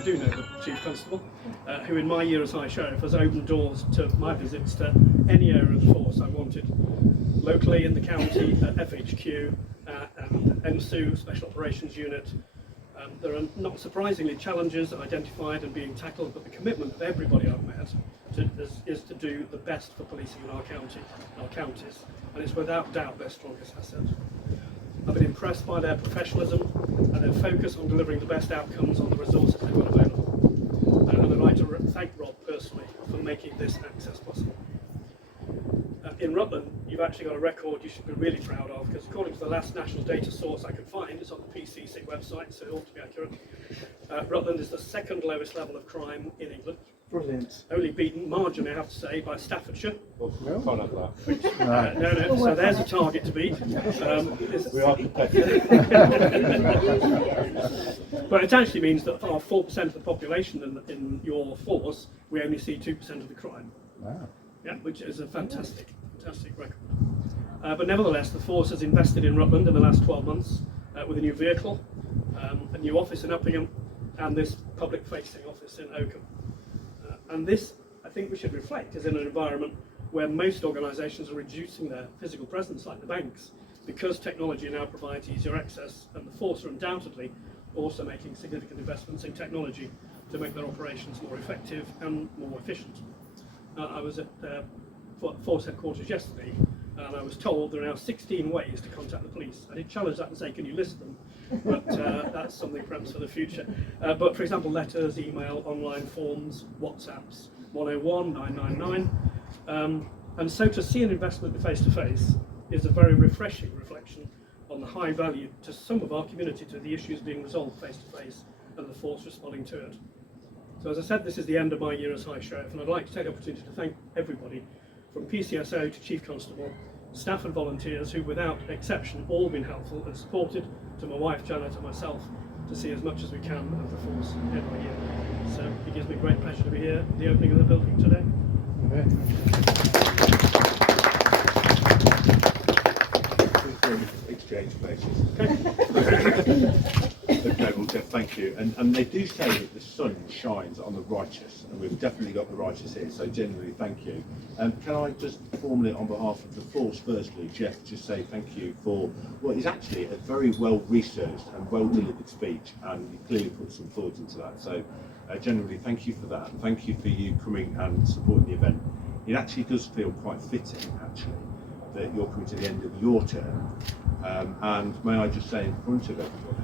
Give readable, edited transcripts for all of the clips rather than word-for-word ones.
I do know the Chief Constable, who in my year as High Sheriff has opened doors to my visits to any area of the force I wanted. Locally in the county, at FHQ, and NSU, Special Operations Unit. There are not surprisingly challenges identified and being tackled, but the commitment of everybody I've met is to do the best for policing in our county, our counties, and it's without doubt their strongest asset. I've been impressed by their professionalism and their focus on delivering the best outcomes on the resources they've got available. And I'd like to thank Rob personally for making this access possible. In Rutland, you've actually got a record you should be really proud of, because according to the last national data source I could find, it's on the PCC website, so it ought to be accurate. Rutland is the second lowest level of crime in England. Brilliant. Only beaten marginally, I have to say, by Staffordshire. Well, can't have that. Which, no, so there's a target to beat. We are competitive. But it actually means that for 4% of the population in your force, we only see 2% of the crime. Wow. Yeah, which is a fantastic record. But nevertheless, the force has invested in Rutland in the last 12 months with a new vehicle, a new office in Uppingham, and this public-facing office in Oakham. And this, I think we should reflect, is in an environment where most organisations are reducing their physical presence, like the banks, because technology now provides easier access, and the force are undoubtedly also making significant investments in technology to make their operations more effective and more efficient. I was at Force Headquarters yesterday, and I was told there are now 16 ways to contact the police. I did challenge that and say, can you list them? But that's something perhaps for the future. But for example, letters, email, online forms, WhatsApps, 101 999. And so to see an investment in face-to-face is a very refreshing reflection on the high value to some of our community to the issues being resolved face-to-face and the force responding to it. So as I said, this is the end of my year as High Sheriff, and I'd like to take the opportunity to thank everybody, from PCSO to Chief Constable, staff and volunteers who, without exception, all been helpful and supported, to my wife Janet and myself, to see as much as we can of the force every year. So it gives me great pleasure to be here at the opening of the building today. Exchange places. Okay, well, Geoff, thank you. And they do say that the sun shines on the righteous, and we've definitely got the righteous here, so genuinely thank you. Can I just formally, on behalf of the force, firstly, Geoff, just say thank you for what is actually a very well-researched and well-delivered speech, and you clearly put some thought into that. So generally, thank you for that, and thank you for you coming and supporting the event. It actually does feel quite fitting, actually, that you're coming to the end of your term. And may I just say in front of everybody,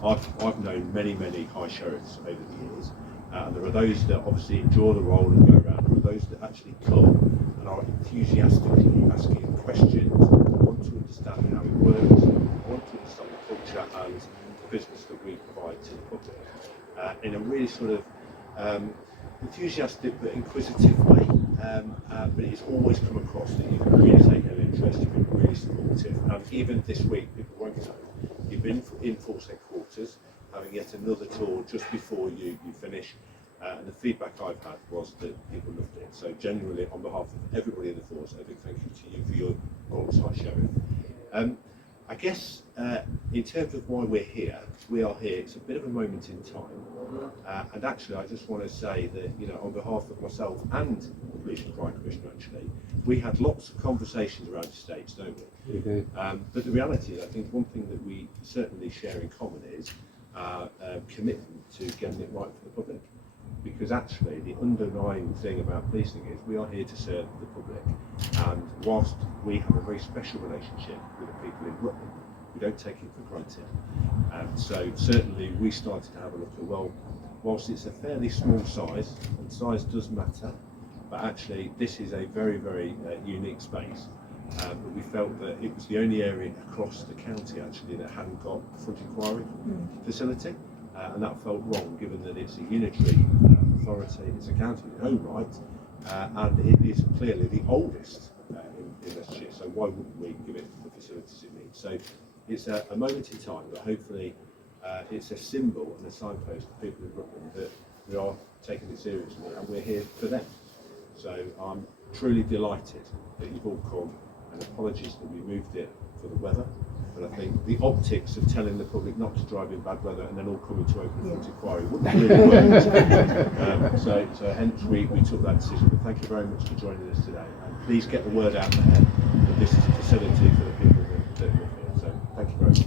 I've known many high sheriffs over the years, and there are those that obviously enjoy the role and go around, there are those that actually come and are enthusiastically asking questions, want to understand how it works, want to understand the culture and the business that we provide to the public in a really sort of enthusiastic but inquisitive way, but it's always come across that you've really taken an interest, you've been really supportive, and even this week, people won't know, you've been in Force Headquarters, having yet another tour just before you finish, and the feedback I've had was that people loved it. So genuinely, on behalf of everybody in the force, a big thank you to you for your role as High Sheriff. I guess in terms of why we're here, we are here, it's a bit of a moment in time, and actually I just want to say that, you know, on behalf of myself and the Police and Crime Commissioner, actually, we had lots of conversations around estates, don't we? We do. But the reality is, I think one thing that we certainly share in common is our commitment to getting it right for the public. Because actually the underlying thing about policing is we are here to serve the public, and whilst we have a very special relationship with the people in Rutland, we don't take it for granted. And so certainly we started to have a look at, well, whilst it's a fairly small size, and size does matter, but actually this is a very unique space. But we felt that it was the only area across the county actually that hadn't got a front inquiry facility. And that felt wrong, given that it's a unitary authority, it's a county in its own right, and it is clearly the oldest in Leicestershire, so why wouldn't we give it the facilities it needs? So it's a moment in time, but hopefully it's a symbol and a signpost to people in Rutland that we are taking it seriously and we're here for them. So I'm truly delighted that you've all come and apologies that we moved it for the weather. But I think the optics of telling the public not to drive in bad weather and then all coming to open foot inquiry wouldn't really work. So hence we took that decision. But thank you very much for joining us today. And please get the word out there that this is a facility for the people that live here. So thank you very much.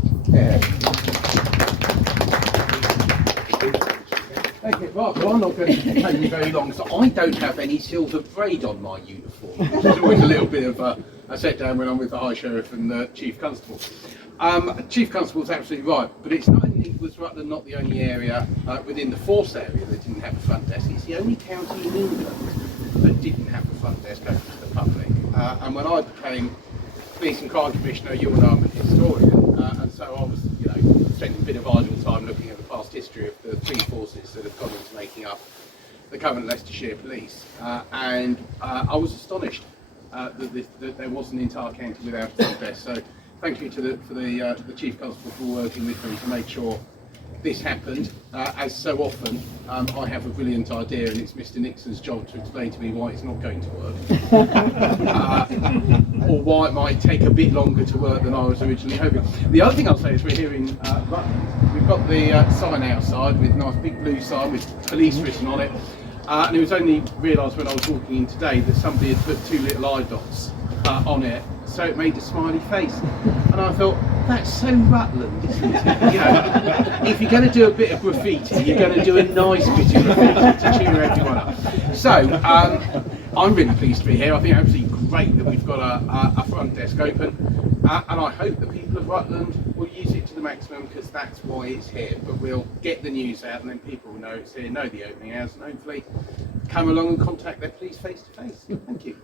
Thank you. Right, well, I'm not going to take you very long, so I don't have any silver braid on my uniform, which is always a little bit of a set down when I'm with the High Sheriff and the Chief Constable. Chief Constable's absolutely right, but it's not only was Rutland not the only area within the force area that didn't have a front desk, it's the only county in England that didn't have a front desk open to the public. And when I became Police and Crime Commissioner, you and I'm a historian, and so I was, spent a bit of idle time looking at the past history of the three forces that have gone into making up the current Leicestershire Police, and I was astonished that there was an entire county without a front desk. So thank you to the Chief Constable for working with me to make sure this happened. As so often, I have a brilliant idea, and it's Mr. Nixon's job to explain to me why it's not going to work, or why it might take a bit longer to work than I was originally hoping. The other thing I'll say is we're here in Rutland. We've got the sign outside with a nice big blue sign with police written on it, and it was only realised when I was walking in today that somebody had put two little eye dots on it, so it made a smiley face, and I thought, that's so Rutland, isn't it? If you're going to do a bit of graffiti, you're going to do a nice bit of graffiti to cheer everyone up. So I'm really pleased to be here. I think it's absolutely great that we've got a front desk open, and I hope the people of Rutland will use it to the maximum, because that's why it's here. But we'll get the news out, and then people will know it's here, know the opening hours, and hopefully come along and contact their police face to face. Thank you.